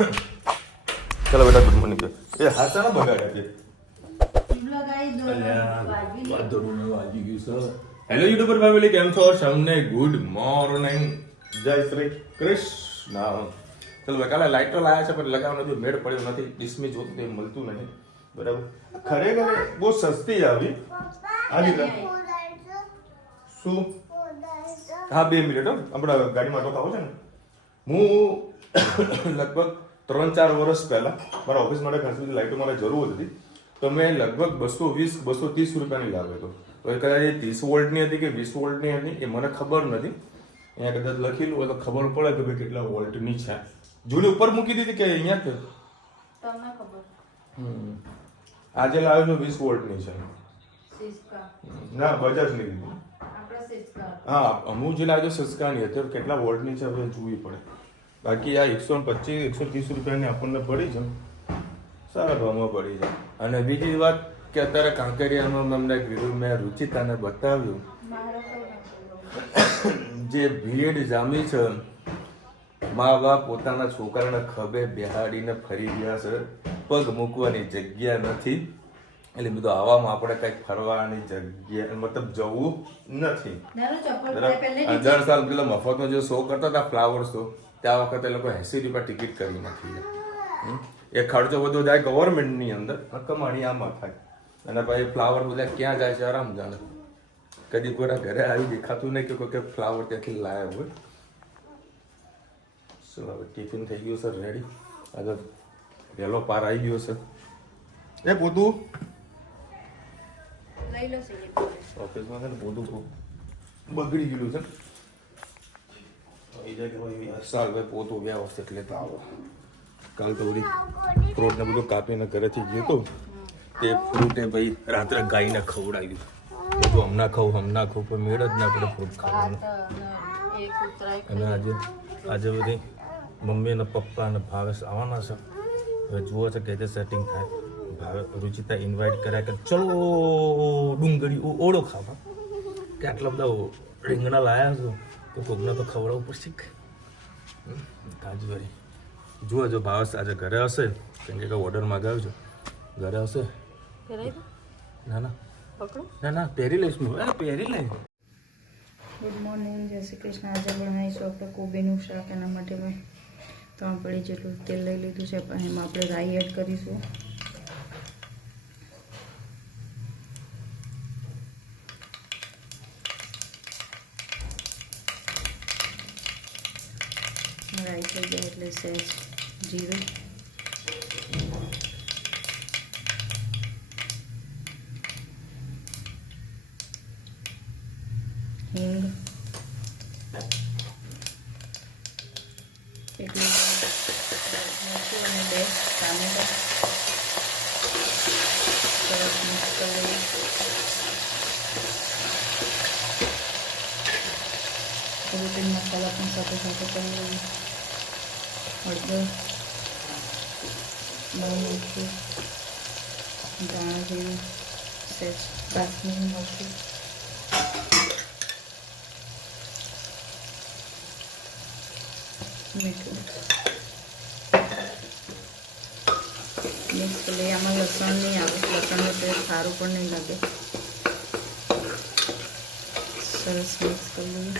ચલો બેટા good morning એ હાચા ના બગાડ્યા છે હેલો યુટ્યુબર ફેમિલી કેમ છો સૌને ગુડ મોર્નિંગ જય શ્રી કૃષ્ણ ચલો કાલે લાઈટો લાયા છે પણ લગાવવાનો જો મેળ પડ્યો નથી ડિસ્મી જોતું તે મળતું નથી બરાબર ખરેખર બહુ સસ્તી આવી આવી શું હા 2 મિનિટ આપણા ગાડીમાં ટોક આવો છે ને હું લગભગ 3-4 વર્ષ પહેલા મારા ઓફિસ માટે ખાસ બધી લાઈટો મારે જરૂર હતી તો મેં લગભગ 220-230 રૂપિયાની લાવ્યો હતો હવે કદાચ એ 30 વોલ્ટની હતી કે 20 વોલ્ટની હતી એ મને ખબર નથી અહીંયા કદાચ લખેલું હોય તો ખબર પડે કે ભાઈ કેટલા વોલ્ટની છે જૂની ઉપર મૂકી દીધી કે અહીંયા છે તમને ખબર આજે લાવ્યો છું 20 વોલ્ટની છે ના બજાજની લીધી હા હું જે લાવ્યો સિસ્કાની હતી કેટલા વોલ્ટની છે હવે જોવી પડે બાકી આ 125-130 રૂપિયાની આપણને પડી છે સારા ભાવમાં પડી છે અને બીજી વાત કે અત્યારે કાંકરિયામાં અમને કીધું મેં રુચિતાને બતાવ્યું જે ભીડ જામી છે મા બાપ પોતાના છોકરાને ખભે બેહાડીને ફરી ગયા છે પગ મૂકવાની જગ્યા નથી એટલે બધું આવામાં આપણે કંઈક ફરવાની જગ્યા મતલબ જવું નથી દર સાલ પેલો મફતનો જે શો કરતા હતા ફ્લાવર શો ત્યાં વખતે એ લોકો 80 રૂપિયા ટિકિટ કરી નાખી છે એ ખર્ચો બધો જાય ગવર્મેન્ટની અંદર કમાણી આમાં થાય અને પછી ફ્લાવર બધા ક્યાં જાય છે આરામ જાણે કદી કોઈના ઘરે આવી દેખાતું નહીં કે કોઈ ફ્લાવર ત્યાંથી લાયા હોય શું હવે ટિફિન થઈ ગયું સર રેડી આગળ વહેલો પાર આવી ગયો છે એ પોતું ઓફિસમાં છે ને પોતું બગડી ગયેલું છે સાલ ભાઈ પોતું વ્યવસ્થિત લેતા આવો કાલ તો બધી ફ્રૂટ ને બધું કાપીને ઘરેથી ગયો તો તે ફ્રૂટે ભાઈ રાત્રે ગાયને ખવડાવ્યું બધું હમણાં ખાવું પણ મેળ જ ના પડે ફ્રૂટ ખાવાનું અને આજે બધી મમ્મી અને પપ્પા અને ભાવેશ આવવાના છે હવે જુઓ છે કે સેટિંગ થાય ભાવે રુચિતા ઇન્વાઇટ કર્યા કે ચલો ડુંગળી ઓળો ખાવા કે આટલા બધા રીંગણા લાયા છો તો કોકના તો ખવડાવવું પડશે કાજુવારી જુઓ જો ભાવેશ આજે ઘરે હશે કેમ કે ઓર્ડર માગાવ્યો છે ઘરે હશે ના પહેરી લઈશ હું પહેરી લઈ ગુડ મોર્નિંગ જય શ્રી કૃષ્ણ આજે બનાવીશું આપણે કોબીનું શાક એના માટે મેં 3 પડી જેટલું તેલ લઈ લીધું છે પણ એમાં આપણે રાઈ એડ કરીશું રાઈ થઈ જાય એટલે સહેજ જીરું હિંગ એટલું અને 2 ટામેટા સરસ મિક્સ કરી લઈએ થોડું મસાલા પણ સાથે કરી લઈએ હળદર લાલ મરચું ધાણા જીરું સહેજ કાશ્મીરી મરચું મીઠું મિક્સ કરી લઈએ આમાં લસણ નહીં આવે લસણનું ટેસ્ટ સારું પણ નહીં લાગે સરસ મિક્સ કરી લઈએ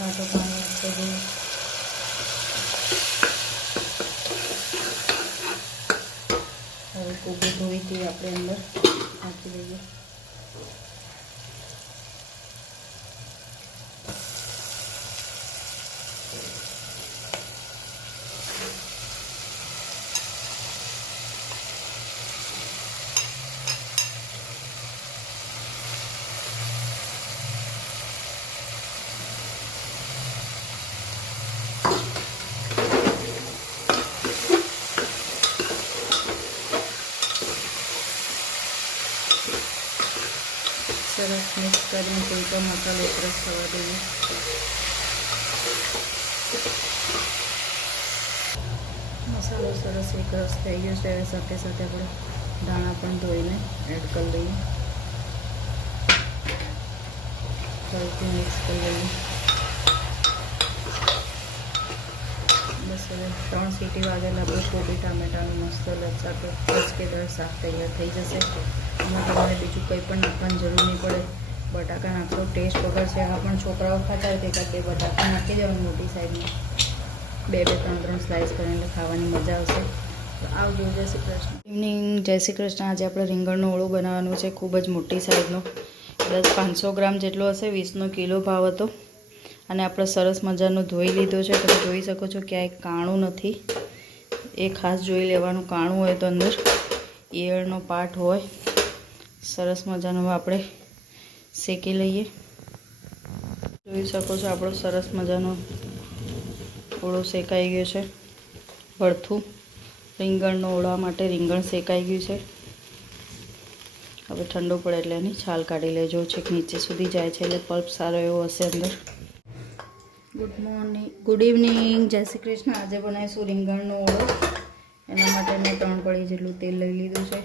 ખાટું પાણી આપી દઈએ હવે કોબી ધોઈથી આપણે અંદર નાખી દઈએ સરસ મિક્સ કરીને કોઈ પણ મસાલો સરસ થવા દઈએ. મસાલો સરસ એક રસ થઈ ગયો છે. હવે સાથે સાથે આપણે દાણા પણ ધોઈને એડ કરી દઈએ. ફરીથી મિક્સ કરી દઈએ. બસ હવે 3 સીટી વાગેલા આપણું કોબી ટામેટાનું મસ્ત લચકેદાર શાક તૈયાર થઈ જશે. એમાં તમારે બીજું કંઈ પણ નાખવાની જરૂર નહીં પડે. બટાકા નાખતો ટેસ્ટ વગર છે. એમાં પણ છોકરાઓ ખાતા હોય તો એકાદ 2 બટાકા નાખી દેવાનું મોટી સાઈઝમાં. 2 3 સ્લાઇસ કરીને ખાવાની મજા આવશે. તો આવજો. જય શ્રી કૃષ્ણ. ઇવનિંગ. જય શ્રી કૃષ્ણ. આજે આપણે રીંગણનો ઓળો બનાવવાનો છે, ખૂબ જ મોટી સાઈઝનો. 500 ગ્રામ જેટલો હશે. 20નો કિલો ભાવ હતો. અને આપણે સરસ મજાનો ધોઈ લીધો છે. તમે જોઈ શકો છો ક્યાંય કાણું નથી. એ ખાસ જોઈ લેવાનું. કાણું હોય તો અંદર ઈયળનો પાર્ટ હોય. સરસ મજાનો આપણે શેકી લઈએ. જોઈ શકો છો આપણો સરસ મજાનો ઓળો શેકાઈ ગયો છે. ભરથું રીંગણનો ઓળા માટે રીંગણ શેકાઈ ગયું છે. હવે ઠંડો પડે એટલે એની છાલ કાઢી લેજો. છેક નીચે સુધી જાય છે એટલે પલ્પ સારો એવો હશે અંદર. ગુડ મોર્નિંગ, ગુડ ઇવનિંગ, જય શ્રી કૃષ્ણ. આજે બનાવીશું રીંગણનો ઓળો. એના માટે મેં 3 પડી જેટલું તેલ લઈ લીધું છે.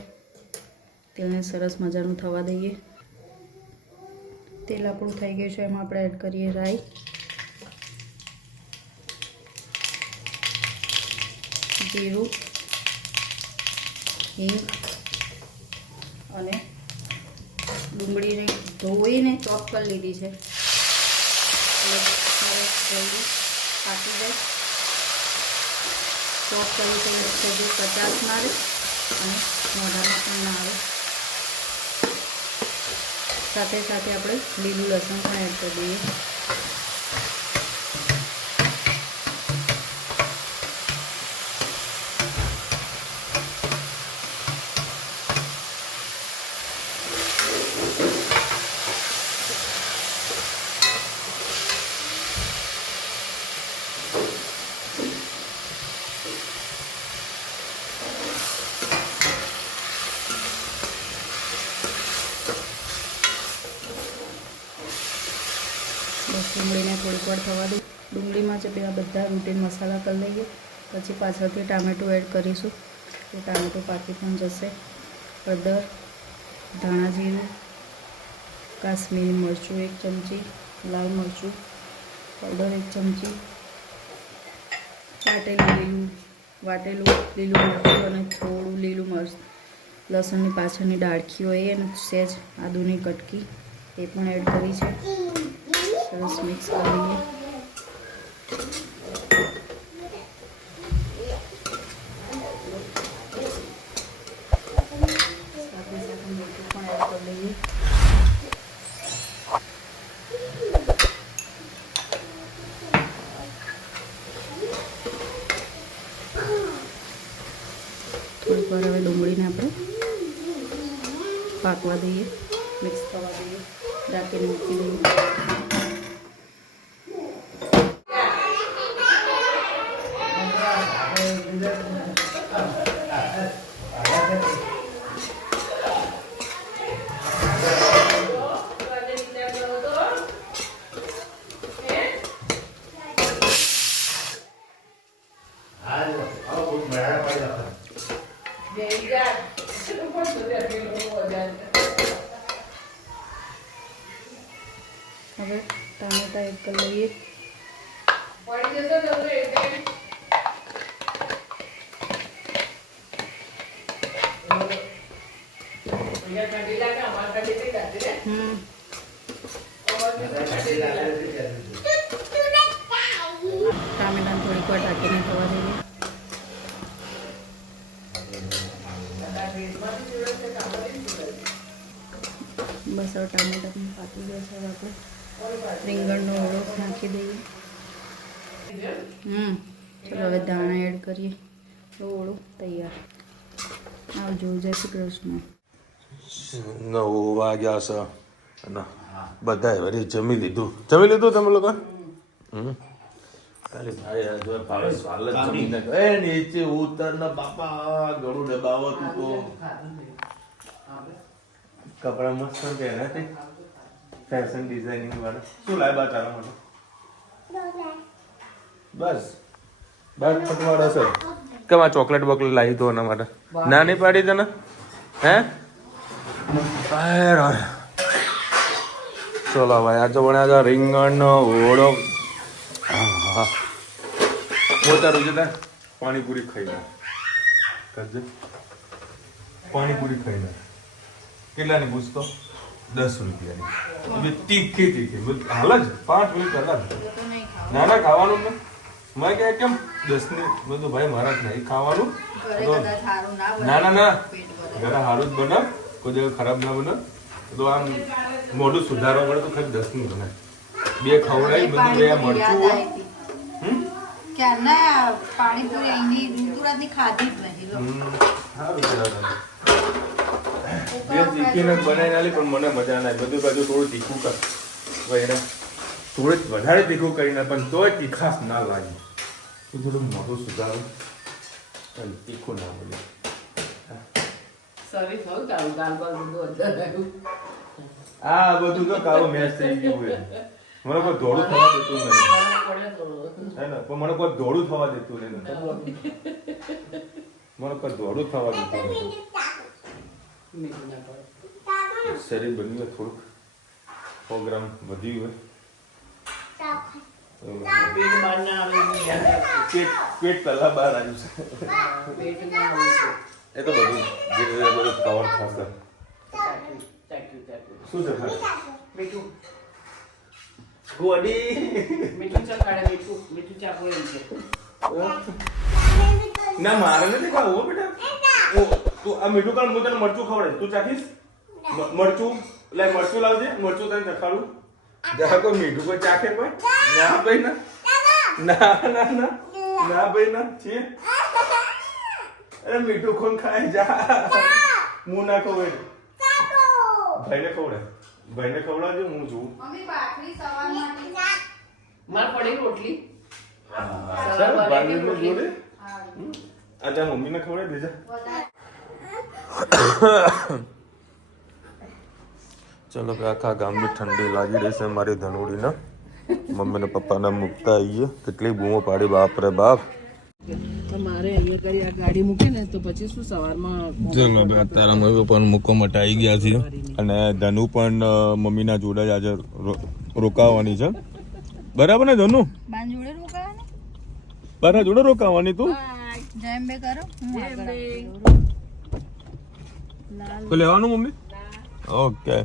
તેલને સરસ મજાનું થવા દઈએ. તેલ આપણું થઈ ગયું છે. એમાં આપણે એડ કરીએ રાઈ, જીરું, હિંગ અને ડુંગળીને ધોઈને ચોપ કરી લીધી છે. સરસ જલ્દી પાકી જાય. ચોપ કરી તો જે 50 ના રહે અને મોઢામાં પણ ના આવે. સાથે સાથે આપણે લીલું લસણ પણ એડ કરી દઈએ. બસ ડુંગળીને થોડીક વાર થવા દઈએ. ડુંગળીમાં જે બધા રૂટીન મસાલા કરી લઈએ. પછી પાછળથી ટામેટું એડ કરીશું. તો ટામેટું પાકી પણ જશે. હળદર, ધાણા જીરું, કાશ્મીરી મરચું 1 ચમચી, લાલ મરચું પાવડર 1 ચમચી, વાટેલું લીલું મરચું અને થોડું લીલું લસણની પાછળની ડાળખી હોય અને સહેજ આદુની કટકી એ પણ એડ કરી છે. સરસ મિક્સ કરી લઈએ. સાથે સાથે મીઠું પણ એડ કરી લઈએ. થોડીક વાર હવે ડુંગળીને આપણે પાકવા દઈએ, મિક્સ થવા દઈએ, ઢાંકીને મૂકી દઈએ. હવે ટામેટા એડ કરી લઈએ. ટામેટાને થોડીક વાર ઢાંકીને થવા દઈએ. બસ હવે ટામેટા પણ પાકી ગયા છે. હવે આપણે રીંગણનો ઓળો નાખી દઈએ. ચલો હવે દાણા એડ કરીએ. ઓળો તૈયાર. આવજો. જય શ્રી કૃષ્ણ. 9 વાગ્યા છે અને બધાએ વળી જમી લીધું. જમી લીધું તમે લોકો? ખાલી ભાઈ આજે ભાવેશ હાલ જ જમીને એ નીચે ઉતર ને બાપા ગળું દબાવતું તો કપડા મસ્ત છે ને તે ફેશન ડિઝાઇનિંગ વાળા. શું લાય બા તારા માટે? બસ બાદ પટવાડા છે. કેમ આ ચોકલેટ બોકલેટ લાવી તો એના માટે ના નહીં પાડી તને હે ચલો ભાઈ આજે બન્યા રીંગણનો ઓળો તારું જતા પાણીપુરી ખાઈ લે કરજે પાણીપુરી ખાઈ લે કેટલાની પૂછતો 10 રૂપિયાની તીખી તીખી હાલ જ 5 મિનિટ હાલ જ ના ના ખાવાનું ને મેં કહે કેમ 10 ની બધું ભાઈ મારા જ નહીં ખાવાનું ના ના ના ઘરે સારું જ બને કોઈ દિવસ ખરાબ ના બને તો આમ મોઢું સુધારવા પડે તો ખાલી 10 નું બને 2 ખવડાવી બધું બે મરચું હોય પાણીપુરી અહીંની ઋતુરાજની ખાધી જ નથી તીખીને બનાવીને આલી પણ મને મજા ના બધું બાજુ થોડું તીખું કર એને થોડું વધારે તીખું કરીને પણ તોય તીખાશ ના લાગે તો થોડું મોઢું સુધારો તીખું ના બોલે આ બધું તો કાળું મેચ થઈ ગયું હોય મને કોઈ ધોળું થવા દેતું નથી હે ને પણ મને કોઈ ધોળું થવા દેતું નહીં મને કોઈ ધોળું થવા દેતું નથી શરીર બન્યું હોય થોડુંક 100 ગ્રામ વધ્યું હોય પેટ પહેલા બહાર આવ્યું છે એ તો બધું ધીરે ધીરે બધું કવર થશે શું છે મીઠું ગોડી મીઠું ચાકુ એમ છે ના મારે નથી ખાવું બેટા તું આ મીઠું કાઢ હું તને મરચું ખવડાવીશ તું ચાખીશ મરચું મરચું લાવજે મરચું તને દેખાડું જા કોઈ મીઠું કોઈ ચાખે કોઈ ના ભાઈ ના ના ના ના ના ભાઈ ના છે અરે મીઠું કોણ ખાય જા હું ના ખવડાવ ભાઈને ખવડાવજો હું જોઉં માર પડી રોટલી જોડે આજે મમ્મીને ખવડાવી દેજા ચલો કે આખા ગામની ઠંડી લાગી રહી છે મારી ધનુડીને મમ્મીને પપ્પાને મૂકતા આવીએ કેટલી બૂમો પાડી બાપ રે બાપ તમારે અહીંયા કરી આ ગાડી મૂકે ને તો પછી શું સવારમાં ચલો બે તારા મમ્મી પપ્પાને મૂકવા માટે આવી ગયા છે અને ધનુ પણ મમ્મીના જોડે જ આજે રોકાવાની છે બરાબર ને ધનુ બાન જોડે રોકાવાની બારા જોડે રોકાવાની તું જેમ બે કરો તો લેવાનું મમ્મી ઓકે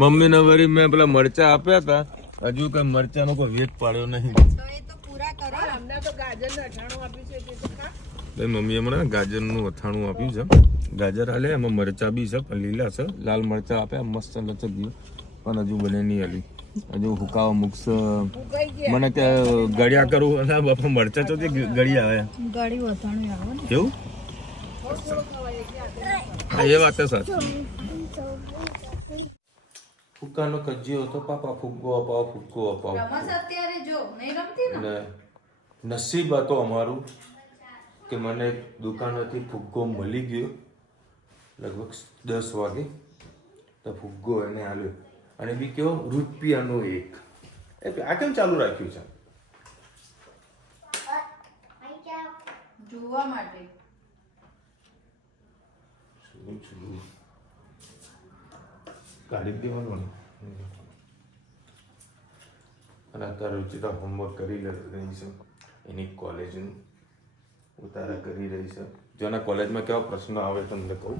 મમ્મીને વળી મેં પેલા મરચા આપ્યા હતા હજુ કઈ મરચાનો કોઈ વેટ પાડ્યો નહીં અમને તો ગાજરનું અઠાણું આપ્યું છે તે તો ખા. મમ્મીએ મને ગાજરનું અથાણું આપ્યું છે ગાજર હાલે એમાં મરચા બી છે પણ લીલા છે લાલ મરચા આપ્યા મસ્ત લચક ગયું પણ હજુ બને નહીં હાલી હજુ હુકાવા મૂકશે મને કે ગળ્યા કરું અને બાપા મરચા ચોથી ગળી આવે ગાડી વધાણું આવે ને કેવું હા એ વાત સાચી ફુગ્ગાનો કજ્જીયો હતો પાપા ફુગ્ગો અપાવ રમસ અત્યારે જો નહીં રમતી ને નસીબ હતો અમારું કે મને દુકાનેથી ફુગ્ગો મળી ગયો લગભગ 10 વાગે તો ફુગ્ગો એને આલ્યો અને બી કેવો રૂપિયાનો એક આ કેમ ચાલુ રાખ્યું છે જોવા માટે કાઢી દેવાનું અને અત્યારે રુચિતા હોમવર્ક કરી રહી છે એની કોલેજનું ઉતારા કરી રહી છે જો એના કોલેજમાં કેવા પ્રશ્નો આવે તમને કહું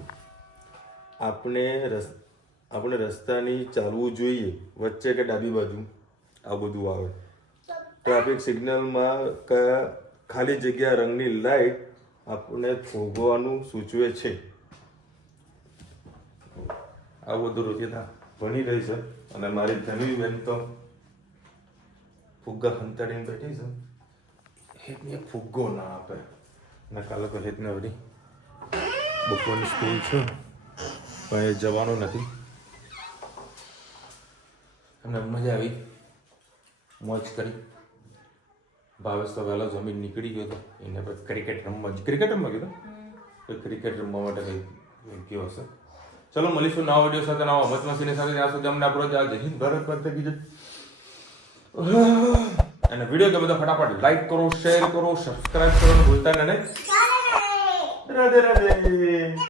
આપણે રસ્તાની ચાલવું જોઈએ વચ્ચે કે ડાબી બાજુ આ બધું આવે ટ્રાફિક સિગ્નલમાં કયા ખાલી જગ્યા રંગની લાઈટ આપણે ભોગવવાનું સૂચવે છે આ બધું રુચિતા ભણી રહી છે અને મારી ધનવી બેન તો ફુગ્ગા ખંતાડીને બેઠી છે હેતને ફુગ્ગો ના આપે અને કાલે તો હેતને વળી બપોરની સ્કૂલ છે પણ એ જવાનું નથી એમને મજા આવી મોજ કરી ભાવેશ તો વહેલો જમીન નીકળી ગયો હતો એને પછી ક્રિકેટ રમવા ગયો તો ક્રિકેટ રમવા માટે કંઈ ગયો હશે ચલો મળીશું નવા વિડીયો સાથે નવા મત મસીની સાથે ત્યાં સુધી અમને આપણો જય હિન્દ ભારત માતા કી જય અને વિડીયો ગમે તો ફટાફટ લાઈક કરો શેર કરો સબસ્ક્રાઇબ કરવાનું ભૂલતા નહીં રાધે રાધે.